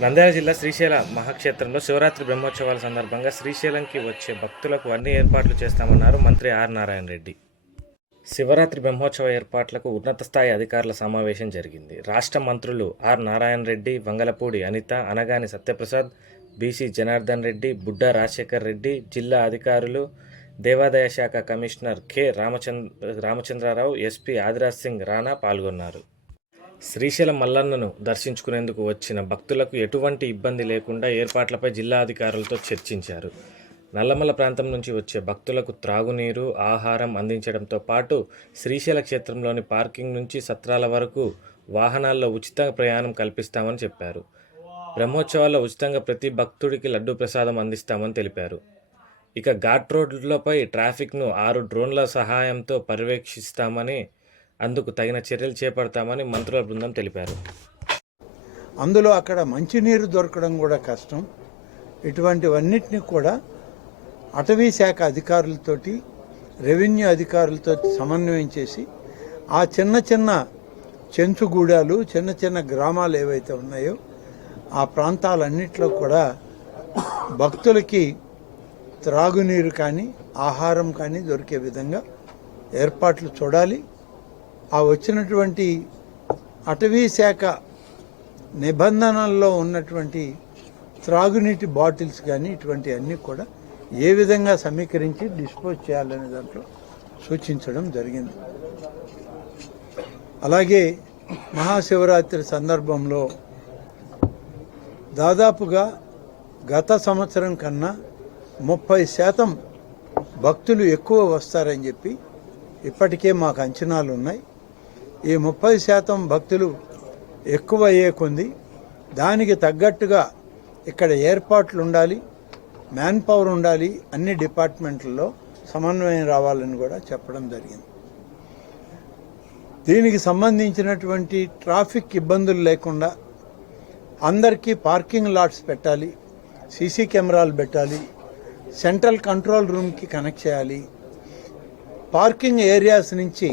నంద్యాల జిల్లా శ్రీశైల మహాక్షేత్రంలో శివరాత్రి బ్రహ్మోత్సవాల సందర్భంగా శ్రీశైలంకి వచ్చే భక్తులకు అన్ని ఏర్పాట్లు చేస్తామన్నారు మంత్రి ఆర్ నారాయణ రెడ్డి. శివరాత్రి బ్రహ్మోత్సవ ఏర్పాట్లకు ఉన్నత స్థాయి అధికారుల సమావేశం జరిగింది. రాష్ట్ర మంత్రులు ఆర్ నారాయణ రెడ్డి, వంగలపూడి అనిత, అనగాని సత్యప్రసాద్, బీసీ జనార్దన్ రెడ్డి, బుడ్డా రాజశేఖర్ రెడ్డి, జిల్లా అధికారులు, దేవాదాయ శాఖ commissioner K Ramachandrarao, SP Adiraj Singh Rana పాల్గొన్నారు. శ్రీశైలం మల్లన్నను దర్శించుకునేందుకు వచ్చిన భక్తులకు ఎటువంటి ఇబ్బంది లేకుండా ఏర్పాట్లపై జిల్లా అధికారులతో చర్చించారు. నల్లమల్ల ప్రాంతం నుంచి వచ్చే భక్తులకు త్రాగునీరు, ఆహారం అందించడంతో పాటు శ్రీశైల క్షేత్రంలోని పార్కింగ్ నుంచి సత్రాల వరకు వాహనాల్లో ఉచిత ప్రయాణం కల్పిస్తామని చెప్పారు. బ్రహ్మోత్సవాల్లో ఉచితంగా ప్రతి భక్తుడికి లడ్డూ ప్రసాదం అందిస్తామని తెలిపారు. ఇక ఘాట్ రోడ్లపై ట్రాఫిక్ను 6 డ్రోన్ల సహాయంతో పర్యవేక్షిస్తామని, అందుకు తగిన చర్యలు చేపడతామని మంత్రుల బృందం తెలిపారు. అందులో అక్కడ మంచినీరు దొరకడం కూడా కష్టం. ఇటువంటివన్నిటిని కూడా అటవీ శాఖ అధికారులతోటి, రెవెన్యూ అధికారులతో సమన్వయం చేసి ఆ చిన్న చిన్న చెంచుగూడాలు, చిన్న చిన్న గ్రామాలు ఏవైతే ఉన్నాయో ఆ ప్రాంతాలన్నింటిలో కూడా భక్తులకి త్రాగునీరు కానీ ఆహారం కానీ దొరికే విధంగా ఏర్పాట్లు చూడాలి. ఆ వచ్చినటువంటి అటవీ శాఖ నిబంధనల్లో ఉన్నటువంటి త్రాగునీటి బాటిల్స్ కానీ ఇటువంటి అన్నీ కూడా ఏ విధంగా సమీకరించి డిస్పోజ్ చేయాలనే దాంట్లో సూచించడం జరిగింది. అలాగే మహాశివరాత్రి సందర్భంలో దాదాపుగా గత సంవత్సరం కన్నా 30% భక్తులు ఎక్కువ వస్తారని చెప్పి ఇప్పటికే మాకు అంచనాలు ఉన్నాయి. ఈ 30% భక్తులు ఎక్కువ అయ్యే కొంది దానికి తగ్గట్టుగా ఇక్కడ ఏర్పాట్లు ఉండాలి, మ్యాన్ పవర్ ఉండాలి, అన్ని డిపార్ట్మెంట్లలో సమన్వయం రావాలని కూడా చెప్పడం జరిగింది. దీనికి సంబంధించినటువంటి ట్రాఫిక్ ఇబ్బందులు లేకుండా అందరికీ పార్కింగ్ లాట్స్ పెట్టాలి, సీసీ కెమెరాలు పెట్టాలి, సెంట్రల్ కంట్రోల్ రూమ్కి కనెక్ట్ చేయాలి. పార్కింగ్ ఏరియాస్ నుంచి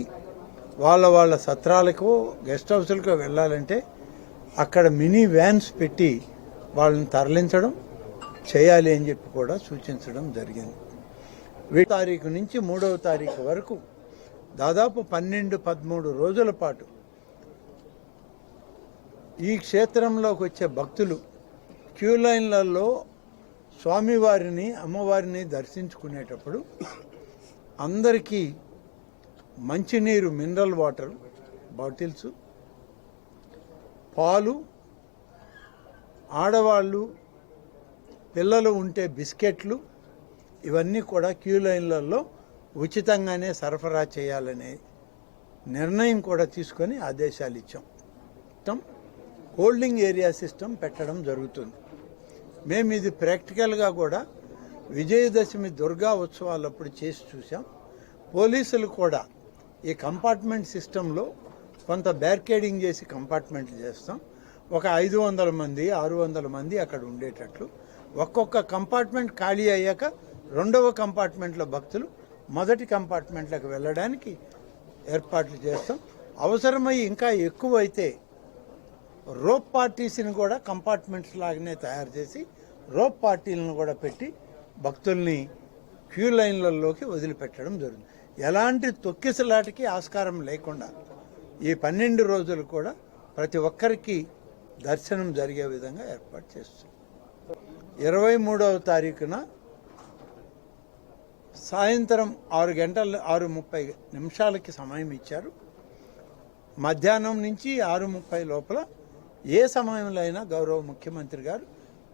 వాళ్ళ సత్రాలకు, గెస్ట్ హౌస్లకు వెళ్ళాలంటే అక్కడ మినీ వ్యాన్స్ పెట్టి వాళ్ళని తరలించడం చేయాలి అని చెప్పి కూడా సూచించడం జరిగింది. 1 తారీఖు నుంచి 3వ తారీఖు వరకు దాదాపు 12-13 రోజుల పాటు ఈ క్షేత్రంలోకి వచ్చే భక్తులు క్యూ లైన్లలో స్వామివారిని, అమ్మవారిని దర్శించుకునేటప్పుడు అందరికీ మంచినీరు, మినరల్ వాటర్ బాటిల్స్, పాలు, ఆడవాళ్ళు, పిల్లలు ఉంటే బిస్కెట్లు, ఇవన్నీ కూడా క్యూ లైన్లలో ఉచితంగానే సరఫరా చేయాలనే నిర్ణయం కూడా తీసుకొని ఆదేశాలు ఇచ్చాం. హోల్డింగ్ ఏరియా సిస్టమ్ పెట్టడం జరుగుతుంది. మేము ఇది ప్రాక్టికల్గా కూడా విజయదశమి దుర్గా ఉత్సవాలప్పుడు చేసి చూసాం. పోలీసులు కూడా ఈ కంపార్ట్మెంట్ సిస్టంలో కొంత బ్యారికేడింగ్ చేసి కంపార్ట్మెంట్లు చేస్తాం. ఒక 500 మంది 600 మంది అక్కడ ఉండేటట్లు ఒక్కొక్క కంపార్ట్మెంట్ ఖాళీ అయ్యాక 2వ కంపార్ట్మెంట్లో భక్తులు మొదటి కంపార్ట్మెంట్లకు వెళ్ళడానికి ఏర్పాట్లు చేస్తాం. అవసరమై ఇంకా ఎక్కువైతే రోప్ పార్టీస్ని కూడా కంపార్ట్మెంట్స్ లాగానే తయారు చేసి రోప్ పార్టీలను కూడా పెట్టి భక్తుల్ని క్యూ లైన్లలోకి వదిలిపెట్టడం జరుగుతుంది. ఎలాంటి తొక్కిసలాటికి ఆస్కారం లేకుండా ఈ 12 రోజులు కూడా ప్రతి ఒక్కరికి దర్శనం జరిగే విధంగా ఏర్పాటు చేస్తుంది. 23వ తారీఖున సాయంత్రం 6:30 సమయం ఇచ్చారు. మధ్యాహ్నం నుంచి 6:30 లోపల ఏ సమయంలో అయినా గౌరవ ముఖ్యమంత్రి గారు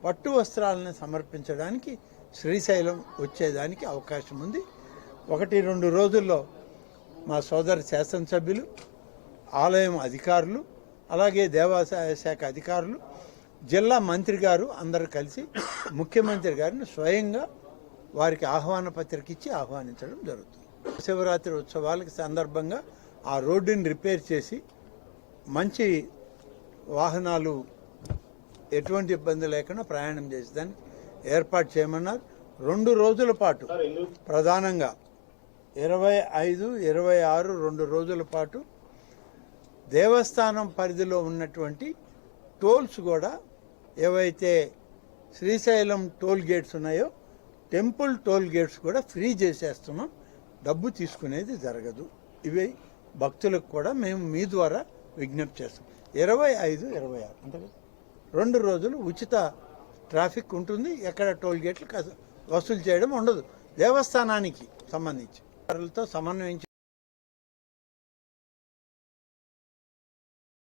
పట్టు వస్త్రాలను సమర్పించడానికి శ్రీశైలం వచ్చేదానికి అవకాశం ఉంది. 1-2 రోజుల్లో మా సోదర శాసనసభ్యులు, ఆలయం అధికారులు, అలాగే దేవాదాయ శాఖ అధికారులు, జిల్లా మంత్రి గారు అందరూ కలిసి ముఖ్యమంత్రి గారిని స్వయంగా వారికి ఆహ్వాన పత్రిక ఇచ్చి ఆహ్వానించడం జరుగుతుంది. శివరాత్రి ఉత్సవాలకు సందర్భంగా ఆ రోడ్డుని రిపేర్ చేసి మంచి వాహనాలు ఎటువంటి ఇబ్బంది లేకుండా ప్రయాణం చేసేదాన్ని ఏర్పాటు చేయమన్నారు. 2 రోజుల పాటు ప్రధానంగా 25, 26 2 రోజుల పాటు దేవస్థానం పరిధిలో ఉన్నటువంటి టోల్స్ కూడా ఏవైతే శ్రీశైలం టోల్ గేట్స్ ఉన్నాయో టెంపుల్ టోల్ గేట్స్ కూడా ఫ్రీ చేసేస్తున్నాం, డబ్బు తీసుకునేది జరగదు. ఇవి భక్తులకు కూడా మేము మీ ద్వారా విజ్ఞప్తి చేస్తాం. 25, 26 అంటే 2 రోజులు ఉచిత ట్రాఫిక్ ఉంటుంది. ఎక్కడ టోల్ గేట్లు వసూలు చేయడం ఉండదు. దేవస్థానానికి సంబంధించి సమన్వయం